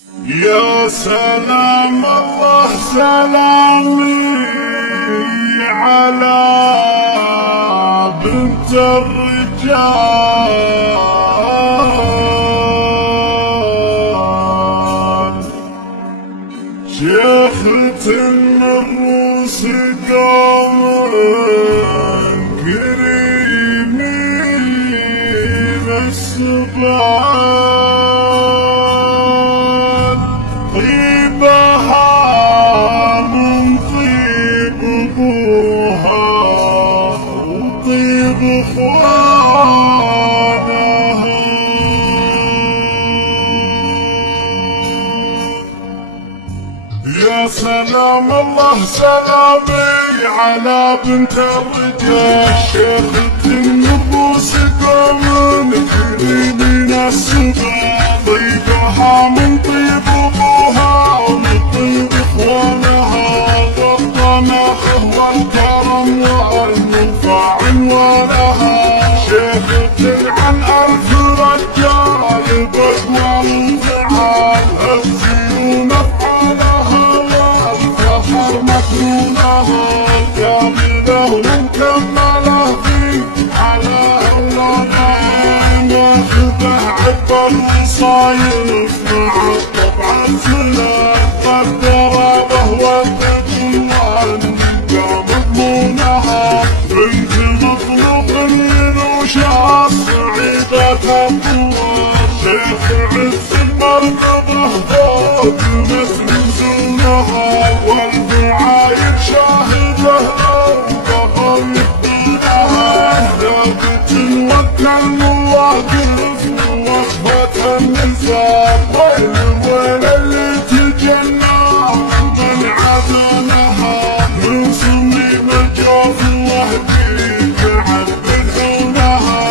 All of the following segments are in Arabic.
يا سلام الله سلامي على بنت الرجال، شيخة النفوس دوما كريمين السبال، طيبها من طيب ابوها وطيب اخوانها. يا سلام الله سلامي على بنت الرجال، شيخة النفوس دوما كريمين السبال، طيبها من طيب ابوها ومن طيب اخوانها، والطمخ والكرم والنفع عنوانها، شيخة عن الف رجال بدوى وانفعال، الزيون افعالها والفخر مكنونها، كامله ومكمله في على اولادها، ماخذه عبر وصايف مع الطبع الزلال، والقرابه والذكوان مضمونها، بنت مطلوب ينوشها الصعيدة الطوال، شيخ عز المركبه فوق مثل نزولها، والبعاير شاهده الظهر يهدونها، ثابت والمواقف ووقفة النساء، ويل اللي تجنى من عدنها، من صميم الجوف وحدي يعبدونها.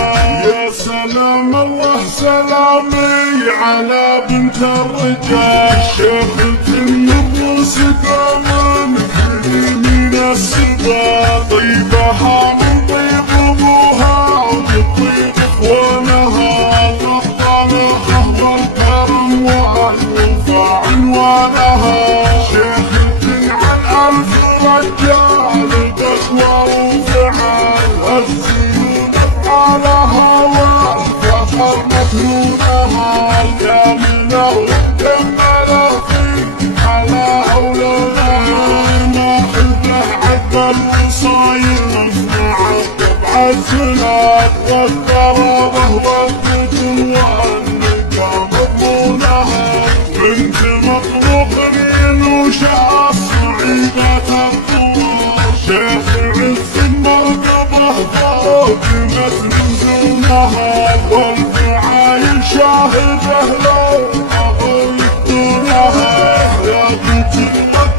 يا سلام الله سلامي على بنت الرجال، شيخة النفوس دوما كريمين السبال، طيبها من طيب ابوها وبطيب اخوانها، والطمخ والكرم والوفا عنوانها، شيخة عن الف رجال تقوى وفعال، الزيون افعالها والفخر مكنونها، كامله ومكمله في على اولادها، ماخذه عد الوصايف مع الطبع الزلال، والقرابه والذكوان مضمونها، بنت مطلوب ينوشها الصعيدة الطوال، شيخ عز المركبه فوق مثل نزولها، والبعاير شاهده لو يهدونها، ثابت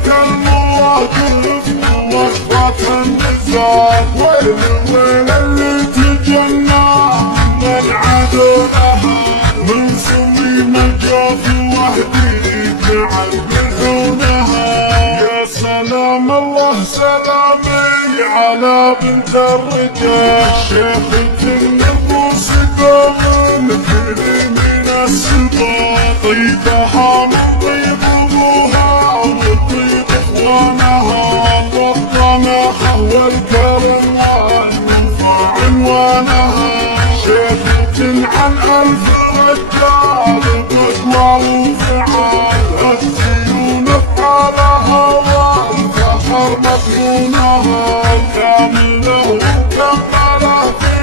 والمواقف ووقفة النزال، ويل اللي تجنى من عدونها، من صميم الجوف وحدي يعبدونها. يا سلام الله سلامي على بنت الرجال، شيخة النفوس دوما كريمين السبال، طيبها من طيب ابوها ومن طيب اخوانها، والطمخ والكرم والنفع عنوانها، شيخة عن الف رجال بدوى وانفعال، الزيون افعالها والفخر مكنونها، كامله ومكمله في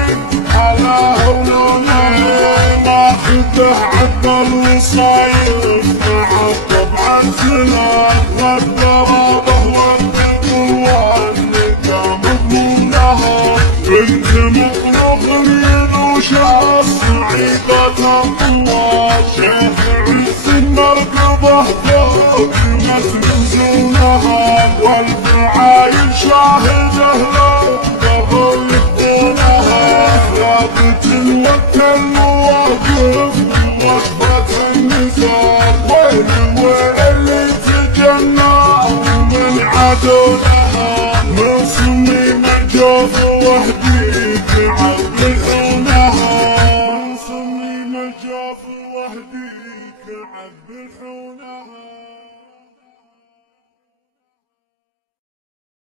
على هولونها، ماخذه عد الوصايف مع الطبع الزلال، والقرابه والذكوان مضمونها، بنت مطلوب ينوشها الصعيدة الطوال، شيخ عز المركبه فوق مثل نزولها، والبعاير شاهده لو ظهر يهدونها، ثابت والمواقف ووقفة النساء، ويل اللي تجنى من عدونها، من صميم الجوف وحدي يعبدونها، من صميم الجوف وحدي كعب حونها